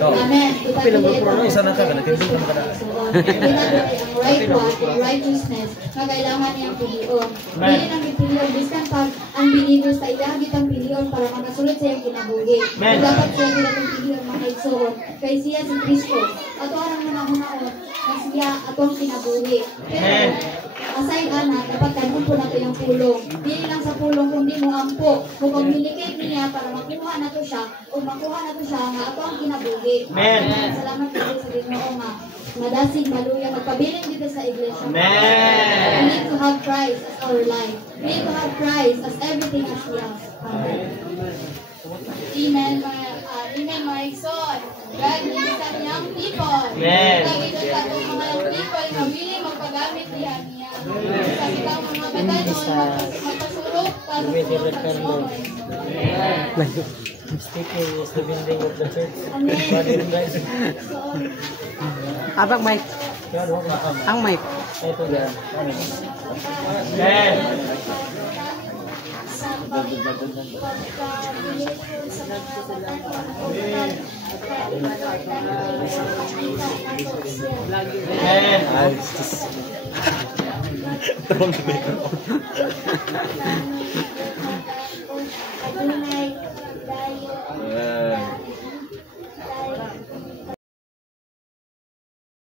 Amen. Kita Pinag-puro isa na ka, nagtindog naman ka na. ang right one, ang righteousness, na kailangan niyang piliyon. Dili nang ipiliyon, biskan pag ang binigos sa ilagit ang piliyon para makasulod sa iyong kinabuhi. Dapat siya nila itong piliyon mga igsoon, kay siya si Kristo. Ato arang naman na siya atong kinabuhi. Pero, aside anak, dapat kanun po nato yung pulong. Dili lang sa pulong, kundi mo ampo. Kung pagmilikid niya para makuha na to siya, o makuha na to siya, nga ato ang kinabuhi. Amen. Salamat po sa Ginoo nga. Madasig, maluya, magpabiling dito sa iglesia. Amen. We need to have Christ as our life. We need to have Christ as everything as we have. Amen. Amen, mga igsoon. God needs sa young people. Amen. Lagi doon sa itong mga young people na willing magpagamit niya. Sa kitang mga batanon, magpasurok para sa mga Speaking is the building of the church. Abang mic. Ang mic. Ito na. Amen. Amen.